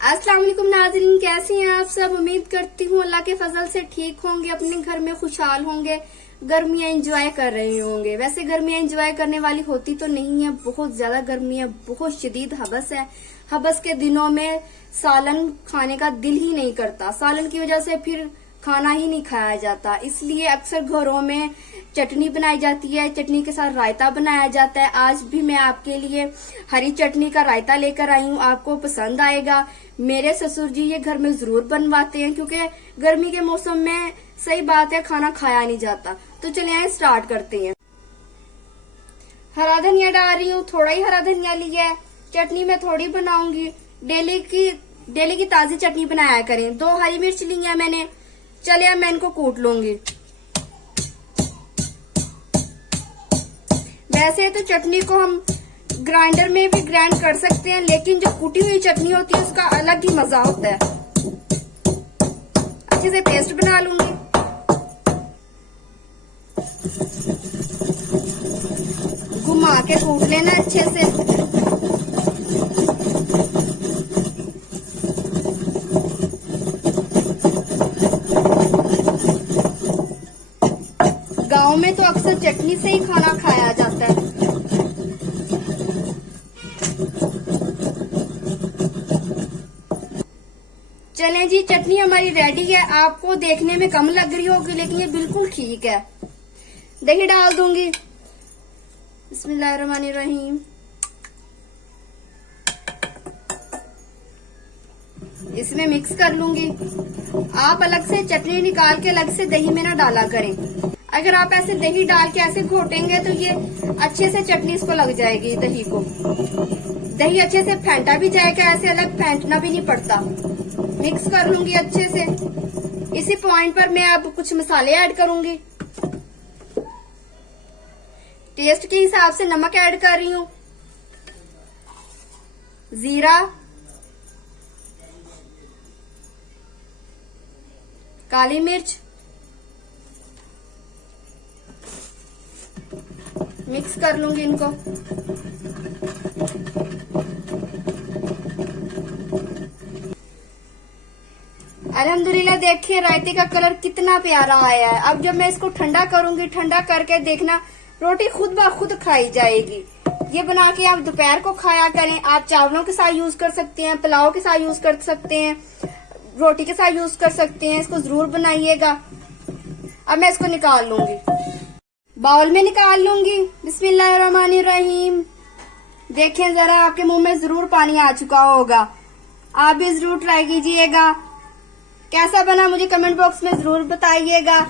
अस्सलाम वालेकुम नाज़रीन, कैसे हैं आप सब। उम्मीद करती हूँ अल्लाह के फजल से ठीक होंगे, अपने घर में खुशहाल होंगे, गर्मियां एंजॉय कर रहे होंगे। वैसे गर्मियां एंजॉय करने वाली होती तो नहीं है, बहुत ज्यादा गर्मी है, बहुत शदीद हबस है। हबस के दिनों में सालन खाने का दिल ही नहीं करता, सालन की वजह से फिर खाना ही नहीं खाया जाता। इसलिए अक्सर घरों में चटनी बनाई जाती है, चटनी के साथ रायता बनाया जाता है। आज भी मैं आपके लिए हरी चटनी का रायता लेकर आई हूँ, आपको पसंद आएगा। मेरे ससुर जी ये घर में जरूर बनवाते हैं, क्योंकि गर्मी के मौसम में सही बात है खाना खाया नहीं जाता। तो चलिए आए स्टार्ट करते हैं। हरा धनिया डाल रही हूँ, थोड़ा ही हरा धनिया लिया है, चटनी मैं थोड़ी बनाऊंगी। डेली की ताजी चटनी बनाया करें। 2 हरी मिर्च ली है मैंने, चलिए अब मैं इनको कूट लूंगी। वैसे तो चटनी को हम ग्राइंडर में भी ग्राइंड कर सकते हैं, लेकिन जो कूटी हुई चटनी होती है उसका अलग ही मजा होता है। अच्छे से पेस्ट बना लूंगी। घुमा के कूट लेना अच्छे से। गांव में तो अक्सर चटनी से ही खाना खाया जाता है। चलें जी, चटनी हमारी रेडी है। आपको देखने में कम लग रही होगी, लेकिन ये बिल्कुल ठीक है। दही डाल दूंगी। बिस्मिल्लाहिर्रहमानिर्रहीम। इसमें मिक्स कर लूंगी। आप अलग से चटनी निकाल के अलग से दही में ना डाला करें। अगर आप ऐसे दही डाल के ऐसे घोटेंगे तो ये अच्छे से चटनी इसको लग जाएगी। दही को दही अच्छे से फेंटा भी जाएगा, ऐसे अलग फेंटना भी नहीं पड़ता। मिक्स कर लूंगी अच्छे से। इसी पॉइंट पर मैं अब कुछ मसाले ऐड करूंगी। टेस्ट के हिसाब से नमक ऐड कर रही हूँ, जीरा, काली मिर्च, मिक्स कर लूंगी इनको। अल्हम्दुलिल्लाह, देखिए रायते का कलर कितना प्यारा आया है। अब जब मैं इसको ठंडा करूंगी, ठंडा करके देखना रोटी खुद ब खुद खाई जाएगी। ये बना के आप दोपहर को खाया करें। आप चावलों के साथ यूज कर सकते हैं, पुलाव के साथ यूज कर सकते हैं, रोटी के साथ यूज कर सकते हैं। इसको जरूर बनाइएगा। अब मैं इसको निकाल लूंगी, बाउल में निकाल लूंगी। बिस्मिल्लाहिर्रहमानिर्रहीम। देखें जरा, आपके मुंह में जरूर पानी आ चुका होगा। आप भी जरूर ट्राई कीजिएगा। कैसा बना मुझे कमेंट बॉक्स में जरूर बताइएगा।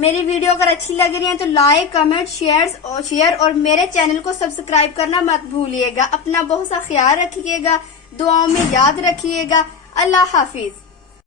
मेरी वीडियो अगर अच्छी लग रही है तो लाइक, कमेंट, शेयर और मेरे चैनल को सब्सक्राइब करना मत भूलिएगा। अपना बहुत सा ख्याल रखिएगा, दुआओं में याद रखिएगा। अल्लाह हाफिज।